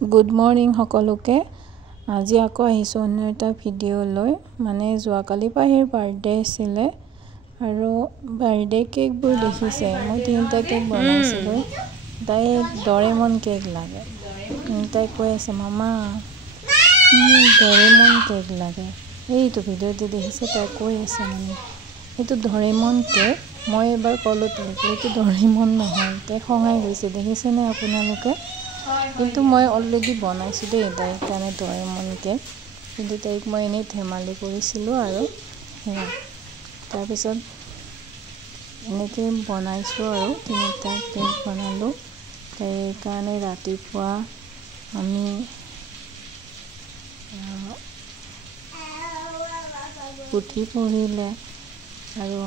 good morning সকলোকে আজি আকৌ আহিছো অন্য এটা ভিডিও লৈ মানে যোৱাকালি পাহিৰ বাৰ্থডে আছিল আৰু বাৰ্থডে কেক বোৰ দেখিছে মই তিনটা কেক বনাইছিলো তাই ডৰেমন কেক লাগে তাই কৈ আছে মামা ডৰেমন কেক লাগে এইটো ভিডিওতে দেখিছে তাই কৈ আছে মানে এইটো ডৰেমন কেক মই এবাৰ কলো এইটো ডৰেমন নহয় তাই খঙাই গৈছে দেখিছে নে আপোনালোকে কিন্তু মই অলৰেডি বনাইছো দে তাই কাৰণে ডৰেমন কেক কিন্তু তাইক মই এনে ধেমালি কৰিছিলো আৰু তাৰ পিছত এনেকে বনাইছো আৰু তিনিটা কেক বনালো তাইৰ কাৰণে ৰাতিপুৱা আমি পুথি পঢ়িলে আৰু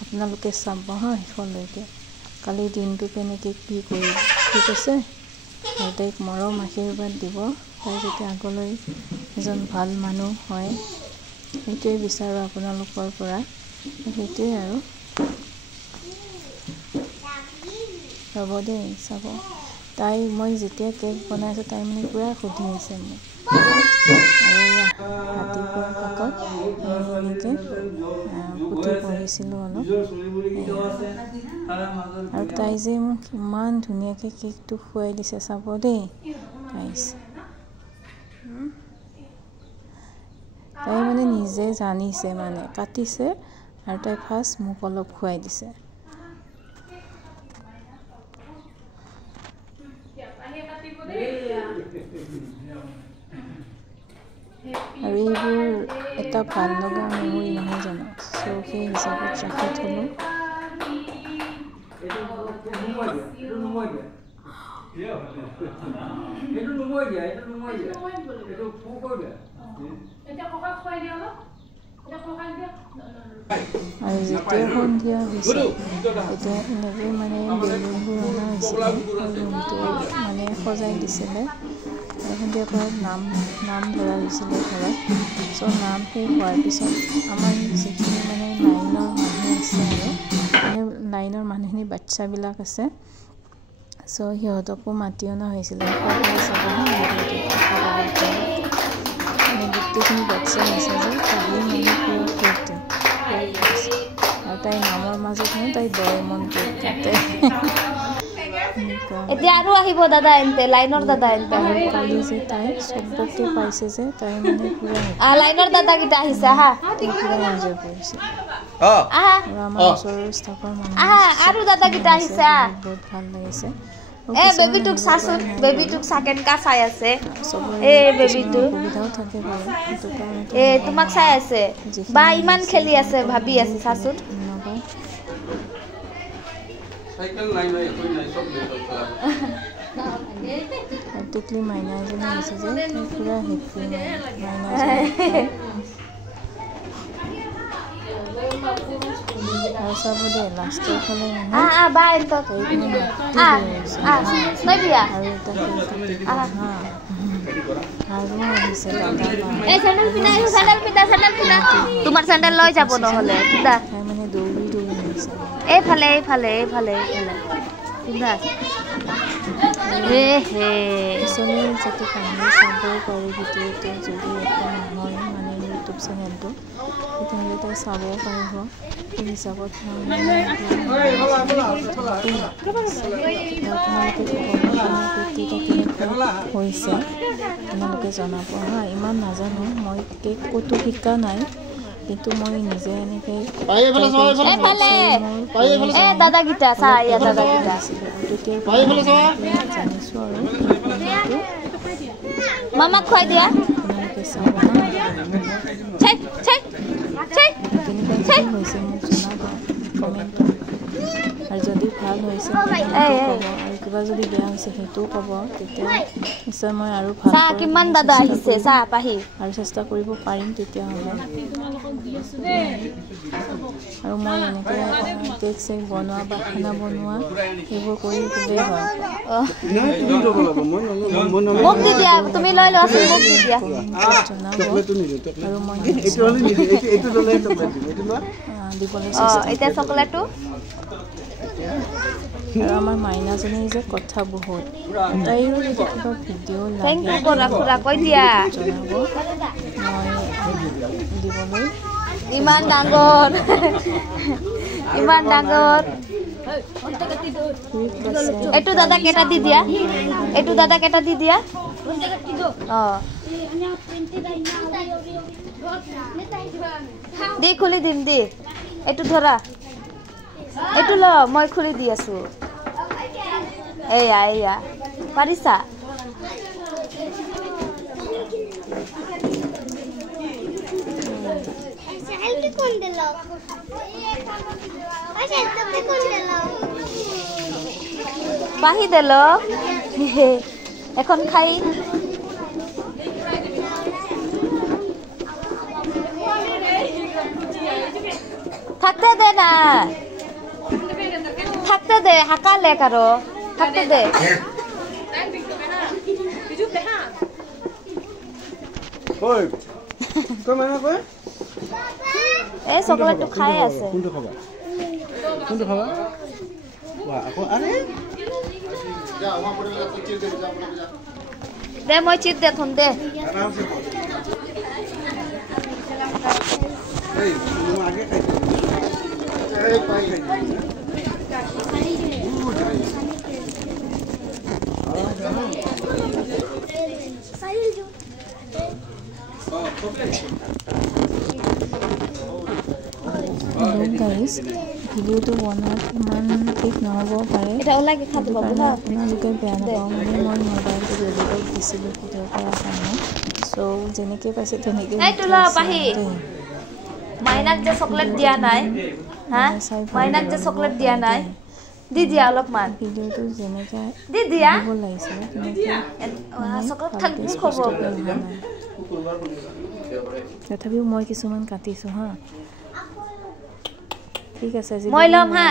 আপোনালোকে চাব হা শেষলৈকে কালি দিনটো কেনেকৈ কি কৰি ঠিক আছে আৰু তাইক মৰম আশীৰ্বাদ দিব তাই যাতে আগলৈ এজন ভাল মানুহ হয় সেইটোৱে বিচাৰো আপোনালোকৰ পৰা সেইটোৱে আৰু ৰ'ব দেই চাব তাই মই যেতিয়া কেক বনাইছোঁ তাই মানে পুৰা সুধি আছে মোক আৰু ৰাতিপুৱাৰ ভাগত এনেকৈ পুথি পঢ়িছিলোঁ অলপ আৰু তাই যে মোক ইমান ধুনীয়াকৈ কেকটো খুৱাই দিছে চাব দেই গাইছ তাই মানে নিজে জানিছে মানে কাটিছে আৰু তাই ফাৰ্ষ্ট মোক অলপ খুৱাই দিছে আৰু এইবোৰ এটা ভাল লগা মেমৰি নহয় জানো চ' সেই হিচাপত ৰাখি থলোঁ আৰু যেতিয়া সন্ধিয়া হৈছে তেতিয়া এনেকৈ মানে বেলুনবোৰ অনা হৈছিলে ৰুমটো মানে সজাই দিছিলে সন্ধিয়া ঘৰত নাম ধৰা হৈছিলে ঘৰত চ' নাম শেষ হোৱাৰ পিছত আমাৰ যিখিনি মানে লাইনৰ মানুহ আছে আৰু মানে লাইনৰ মানুহখিনি বাচ্চাবিলাক আছে চ' সিহঁতকো মাতি অনা হৈছিলে মানে গোটেইখিনি বাচ্চা আছে যে তাই মানে পুৰা ফূৰ্তি আৰু তাই নামৰ মাজত তাই ডৰেমন কেক কাটে এতিয়া আৰু আহিব দাদা এন্তে লাইনৰ দাদা এন্তে কালি যে তাই চবকে পাইছে যে তাই মানে পুৰা লাইনৰ দাদা কিটা আহিছে হা পুৰা এনজয় কৰিছে আহা আৰু আমাৰ ওচৰৰ ষ্টাফৰ মানুহ আৰু দাদা কিটা আহিছে বহুত ভাল লাগিছে এ বেবি টুক চাচোন বেবি টুক সাকেন কা চাই আছে এ বেবি টু সুবিধাও থাকে বাৰু সেইটো কাৰণে এ তোমাক চাই আছে বা ইমান খেলি আছে ভাবি আছে চাচোন সাইকেল নাই নাই কই নাই সব লেট চলা টিকলি মাইনা এজনী আছে যে পুৰা হেপি মাইনা আৰু চাব দে লাষ্টৰ ফালে বা এন্ত নাই দিয়া আৰু এটা আৰু আহিছে দাদা এই স্যান্ডেল পিনা তোমাৰ স্যান্ডেল লৈ যাব নহলে দা মানে দৌৰি আহিছে এইফালে পিন্ধা হে পিছলৈ যাতে কাহিনী চাব পাৰি ভিডিঅ'টো যদি একো নহয় মানে ইউটিউব চেনেলটো তেতিয়াহ'লে তাই চাব পাৰিব সেই হিচাপত হৈছে আপোনালোকে জনাব হা ইমান নাজানো মই কেক ক'তো শিকা নাই কিন্তু মই নিজে এনেকৈ দাদা গীতা জানিছোঁ আৰু মামাক খুৱাই দিয়া আপোনালোকে চাব কেনেকুৱা হৈছে মোক জনাব কমেণ্টত আৰু যদি ভাল হৈছে ক'ব আৰু কিবা যদি বেয়া হৈছে সেইটোও ক'ব তেতিয়া নিশ্চয় মই আৰু ভাল কিমান দাদা আহিছে চাহ পাহি আৰু চেষ্টা কৰিব পাৰিম তেতিয়াহ'লে আৰু মই এনেকৈ কেক চেক বনোৱা বা খানা বনোৱা সেইবোৰ কৰি খুবেই ভাল মোক দি দিয়া তুমি লৈ লোৱা মোক দি দিয়া জনাব আৰু মই দিবলৈ এতিয়া চকলেটটো আৰু আমাৰ মাইনাজনীৰ যে কথা বহুত তাইৰো যদি কিবা ভিডিঅ' থেংক লাগে ইউ কৰা খুৰা কৈ দিয়া জনাব মই দিবলৈ ইমান ডাঙৰ ইমান ডাঙৰ এইটো দাদা কেটা দি দিয়া এইটো দাদা কেটা দি দিয়া দি খুলি দিম দি এইটো ধৰা এইটো ল মই খুলি দি আছো এয়া এয়া পাৰিছা বাহি দিল এখন খাই থাকতে দে না থাকতে দে হাকালে কারো থাকতে দে এই চকলেটটো খাই আছে দে মই চিপ দেখোন দে গাইজ ভিডিঅ'টো বনোৱাত ইমান ঠিক নহ'ব পাৰে এটা ওলাকে খাতে পাবো হা আপোনালোকে বেয়া নাপাওঁ মানে মই মোবাইলটো বেলেগক দিছিলোঁ ভিডিঅ' কৰাৰ কাৰণে চ' যেনেকৈ পাইছে তেনেকৈ মাইনাক যে চকলেট দিয়া নাই হা মাইনাক যে চকলেট দিয়া নাই দি দিয়া অলপমান ভিডিঅ'টো যেনেকৈ দি দিয়া দিব লাগিছিলে তেনেকৈ চকলেট খালি খব তথাপিও মই কিছুমান কাটিছোঁ হা ঠিক আছে মই ল'ম হা